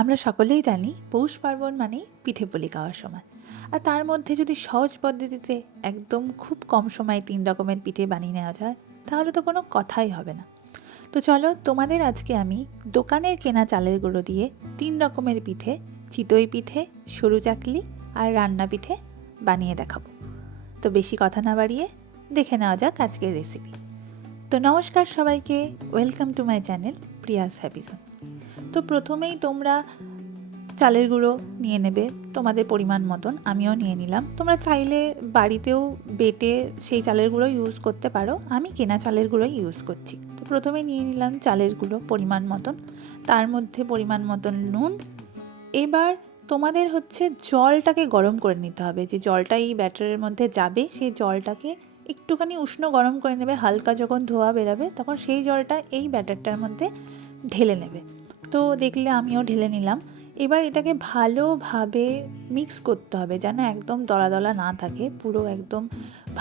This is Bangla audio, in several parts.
আমরা সকলেই জানি পৌষ পার্বণ মানেই পিঠে পুলি খাওয়ার সময়। আর তার মধ্যে যদি সহজ পদ্ধতিতে একদম খুব কম সময়ে ৩ রকমের পিঠে বানিয়ে নেওয়া যায়, তাহলে তো কোনো কথাই হবে না। তো চলো তোমাদের আজকে আমি দোকানের কেনা চালের গুঁড়ো দিয়ে ৩ রকমের পিঠে, চিতই পিঠে, সরু চাকলি আর রান্না পিঠে বানিয়ে দেখাবো। তো বেশি কথা না বাড়িয়ে দেখে নেওয়া যাক আজকের রেসিপি। তো নমস্কার সবাইকে, welcome to my channel Prius happy zone. তো প্রথমেই তোমরা চালের গুঁড়ো নিয়ে নেবে তোমাদের পরিমাণ মতন, আমিও নিয়ে নিলাম। তোমরা চাইলে বাড়িতেও বেটে সেই চালের গুঁড়ো ইউজ করতে পারো, আমি কেনা চালের গুঁড়োই ইউজ করছি। তো প্রথমে নিয়ে নিলাম চালের গুঁড়ো পরিমাণ মতন, তার মধ্যে পরিমাণ মতন নুন। এবার তোমাদের জলটাকে গরম করে নিতে হবে, যে জলটা এই ব্যাটারের মধ্যে যাবে সেই জলটাকে একটুখানি উষ্ণ গরম করে নেবে। হালকা যখন ধোয়া বেরাবে তখন সেই জলটা এই ব্যাটারটার মধ্যে ঢেলে নেবে। তো দেখলে আমিও ঢেলে নিলাম। এবার এটাকে ভালোভাবে মিক্স করতে হবে, যেন একদম দলা দলা না থাকে, পুরো একদম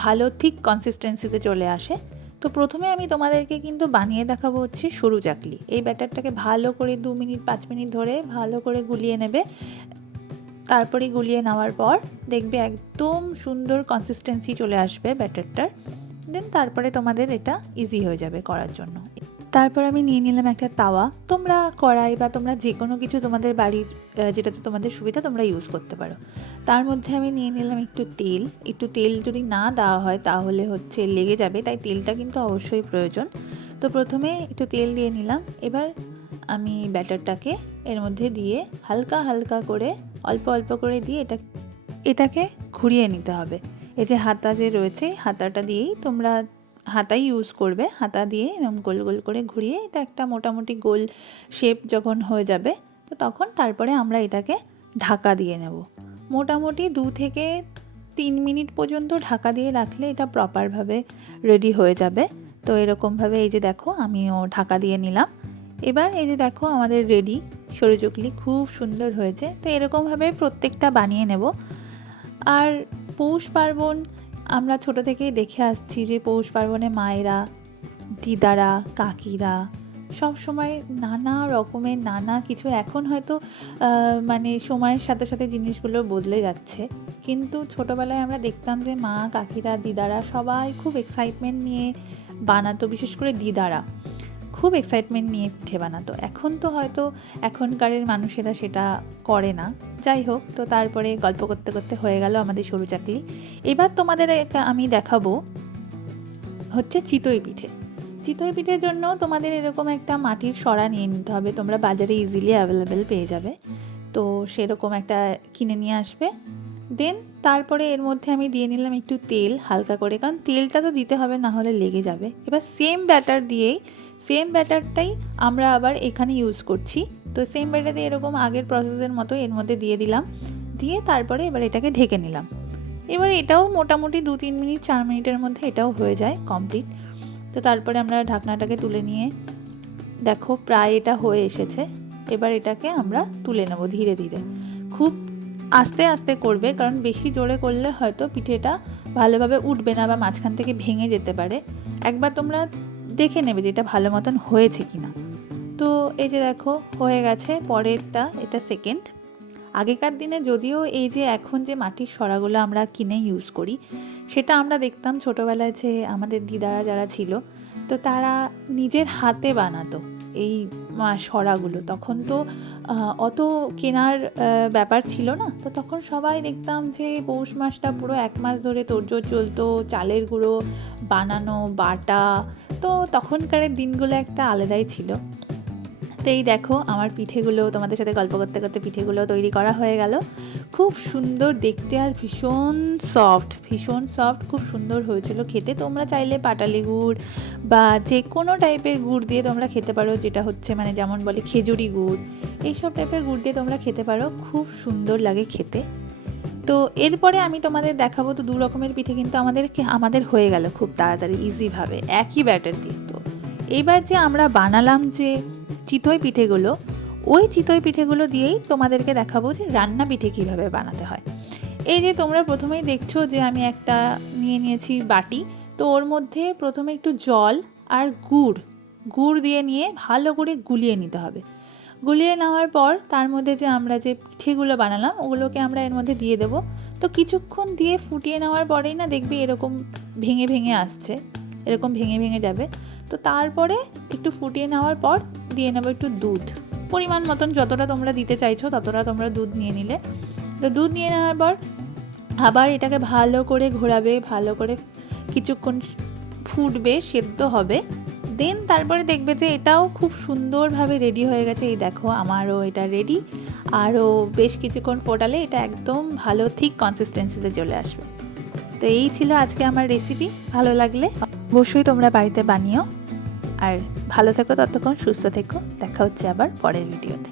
ভালো ঠিক কনসিস্টেন্সিতে চলে আসে। তো প্রথমে আমি তোমাদেরকে কিন্তু বানিয়ে দেখাবো সরু চাকলি। এই ব্যাটারটাকে ভালো করে 2 মিনিট 5 মিনিট ধরে ভালো করে গুলিয়ে নেবে। তারপরে গুলিয়ে নেওয়ার পর দেখবে একদম সুন্দর কনসিস্টেন্সি চলে আসবে ব্যাটারটার। দেন তারপরে তোমাদের এটা ইজি হয়ে যাবে করার জন্য। তারপর আমি নিয়ে নিলাম একটা তাওয়া। তোমরা কড়াই বা তোমরা যে কোনো কিছু তোমাদের বাড়ির যেটাতে তোমাদের সুবিধা তোমরা ইউজ করতে পারো। তার মধ্যে আমি নিয়ে নিলাম একটু তেল। একটু তেল যদি না দেওয়া হয় তাহলে লেগে যাবে, তাই তেলটা কিন্তু অবশ্যই প্রয়োজন। তো প্রথমে একটু তেল দিয়ে নিলাম। এবার আমি ব্যাটারটাকে এর মধ্যে দিয়ে হালকা হালকা করে অল্প অল্প করে দিয়ে এটাকে ঘুরিয়ে নিতে হবে। এই যে হাতা যে রয়েছে, হাতাটা দিয়েই তোমরা হাতাই ইউজ করবে। হাতা দিয়ে এরকম গোল গোল করে ঘুরিয়ে এটা একটা মোটামুটি গোল শেপ যখন হয়ে যাবে, তো তখন তারপরে আমরা এটাকে ঢাকা দিয়ে নেব। মোটামুটি 2 থেকে 3 মিনিট পর্যন্ত ঢাকা দিয়ে রাখলে এটা প্রপারভাবে রেডি হয়ে যাবে। তো এরকমভাবে এই যে দেখো আমিও ঢাকা দিয়ে নিলাম। এবার এই যে দেখো আমাদের রেডি সরু চকলি, খুব সুন্দর হয়েছে। তো এরকমভাবে প্রত্যেকটা বানিয়ে নেব। আর পৌষ পার্বণ আমরা ছোট থেকেই দেখে আসছি যে পৌষ পার্বণে মায়েরা, দিদারা, কাকিরা সব সময় নানা রকমের নানা কিছু, এখন হয়তো মানে সময়ের সাথে সাথে জিনিসগুলো বদলে যাচ্ছে, কিন্তু ছোটোবেলায় আমরা দেখতাম যে মা, কাকিরা, দিদারা সবাই খুব এক্সাইটমেন্ট নিয়ে বানাতো। বিশেষ করে দিদারা খুব এক্সাইটমেন্ট নিয়ে পিঠে বানাতো। এখন তো হয়তো এখনকারের মানুষেরা সেটা করে না। যাই হোক, তো তারপরে গল্প করতে করতে হয়ে গেল আমাদের সরু চাকলি। এবার তোমাদের আমি দেখাবো চিতই পিঠে। চিতই পিঠের জন্য তোমাদের এরকম একটা মাটির সরা নিয়ে নিতে হবে। তোমরা বাজারে ইজিলি অ্যাভেলেবেল পেয়ে যাবে, তো সেরকম একটা কিনে নিয়ে আসবে। দেন তারপরে এর মধ্যে আমি দিয়ে নিলাম একটু তেল হালকা করে, কারণ তেলটা তো দিতে হবে, না হলে লেগে যাবে। এবার সেম ব্যাটারটাই আমরা আবার এখানে ইউজ করছি। তো সেম ব্যাটার দিয়ে এরকম আগের প্রসেসের মতো এর মধ্যে দিয়ে দিলাম। দিয়ে তারপরে এবার এটাকে ঢেকে নিলাম। এবার এটাও মোটামুটি 2-3 মিনিট 4 মিনিটের মধ্যে এটাও হয়ে যায় কমপ্লিট। তো তারপরে আমরা ঢাকনাটাকে তুলে নিয়ে দেখো প্রায় এটা হয়ে এসেছে। এবার এটাকে আমরা তুলে নেব ধীরে ধীরে, খুব আস্তে আস্তে করবে, কারণ বেশি জোরে করলে হয়তো পিঠেটা ভালোভাবে উঠবে না বা মাঝখান থেকে ভেঙে যেতে পারে। একবার তোমরা দেখে নেবে যে এটা ভালো মতন হয়েছে কিনা। তো এই যে দেখো হয়ে গেছে। পরেরটা, এটা সেকেন্ড। আগেকার দিনে যদিও এই যে এখন যে মাটির সরাগুলো আমরা কিনে ইউজ করি, সেটা আমরা দেখতাম ছোটোবেলায় যে আমাদের দিদারা যারা ছিল, তো তারা নিজের হাতে বানাতো এই সরাগুলো। তখন তো অত কেনার ব্যাপার ছিল না, তো তখন সবাই দেখতাম যে পৌষ মাসটা পুরো 1 মাস ধরে তোড়জোড় চলতো, চালের গুঁড়ো বানানো, বাটা। তো তখনকারের দিনগুলো একটা আলাদাই ছিল। তো এই দেখো আমার পিঠেগুলো তোমাদের সাথে গল্প করতে করতে পিঠেগুলো তৈরি করা হয়ে গেল। খুব সুন্দর দেখতে আর ভীষণ সফট, খুব সুন্দর হয়েছিল খেতে। তোমরা চাইলে পাটালি গুড় বা যে কোনো টাইপের গুড় দিয়ে তোমরা খেতে পারো, যেটা মানে যেমন বলে খেজুরি গুড়, এইসব টাইপের গুড় দিয়ে তোমরা খেতে পারো, খুব সুন্দর লাগে খেতে। তো এরপরে আমি তোমাদের দেখাবো। তো 2 রকমের পিঠে কিন্তু আমাদের হয়ে গেল খুব তাড়াতাড়ি ইজিভাবে একই ব্যাটার দিয়ে। তো এবার যে আমরা বানালাম যে চিতই পিঠেগুলো, ওই চিতই পিঠেগুলো দিয়েই তোমাদেরকে দেখাবো যে রান্না পিঠে কীভাবে বানাতে হয়। এই যে তোমরা প্রথমেই দেখছো যে আমি একটা নিয়ে নিয়েছি বাটি। তো ওর মধ্যে প্রথমে একটু জল আর গুড় দিয়ে নিয়ে ভালো করে গুলিয়ে নিতে হবে। গুলিয়ে নেওয়ার পর তার মধ্যে যে আমরা যে পিঠেগুলো বানালাম ওগুলোকে আমরা এর মধ্যে দিয়ে দেবো। তো কিছুক্ষণ দিয়ে ফুটিয়ে নেওয়ার পরেই না দেখবে এরকম ভেঙে ভেঙে আসছে, এরকম ভেঙে ভেঙে যাবে। তো তারপরে একটু ফুটিয়ে নেওয়ার পর দিয়ে নেবো একটু দুধ, পরিমাণ মতন যতটা তোমরা দিতে চাইছো ততটা তোমরা দুধ নিয়ে নিলে। তো দুধ নিয়ে নেওয়ার পর আবার এটাকে ভালো করে ঘোরাবে, ভালো করে কিছুক্ষণ ফুটবে, সেদ্ধ হবে। দেন তারপরে দেখবে যে এটাও খুব সুন্দরভাবে রেডি হয়ে গেছে। এই দেখো আমারও এটা রেডি। আরও বেশ কিছুক্ষণ ফোটালে এটা একদম ভালো থিক কনসিস্টেন্সিতে চলে আসবে। তো এই ছিল আজকে আমার রেসিপি। ভালো লাগলে অবশ্যই তোমরা বাড়িতে বানিও। আর ভালো থেকো, ততক্ষণ সুস্থ থেকো। দেখা হচ্ছে আবার পরের ভিডিওতে।